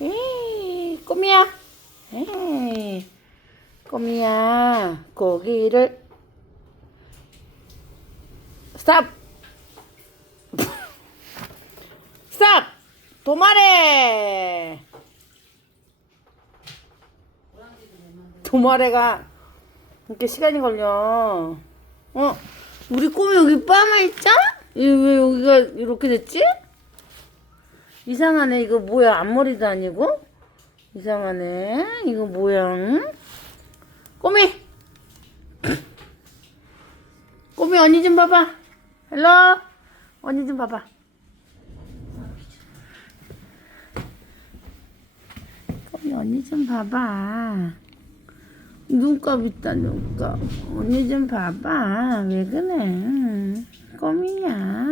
에이, 꼬미야. 에이, 꼬미야, 고기를 스탑. 스탑. 도마래. 도마래가 이렇게 시간이 걸려. 어? 우리 꼬미 여기 빠마 있잖아? 이왜 여기가 이렇게 됐지? 이상하네. 이거 뭐야? 앞머리도 아니고? 이상하네. 이거 뭐야? 응? 꼬미! 꼬미 언니 좀 봐봐. 헬로? 언니 좀 봐봐. 꼬미 언니 좀 봐봐. 눈곱 있다 눈곱. 언니 좀 봐봐. 왜 그래? 꼬미야.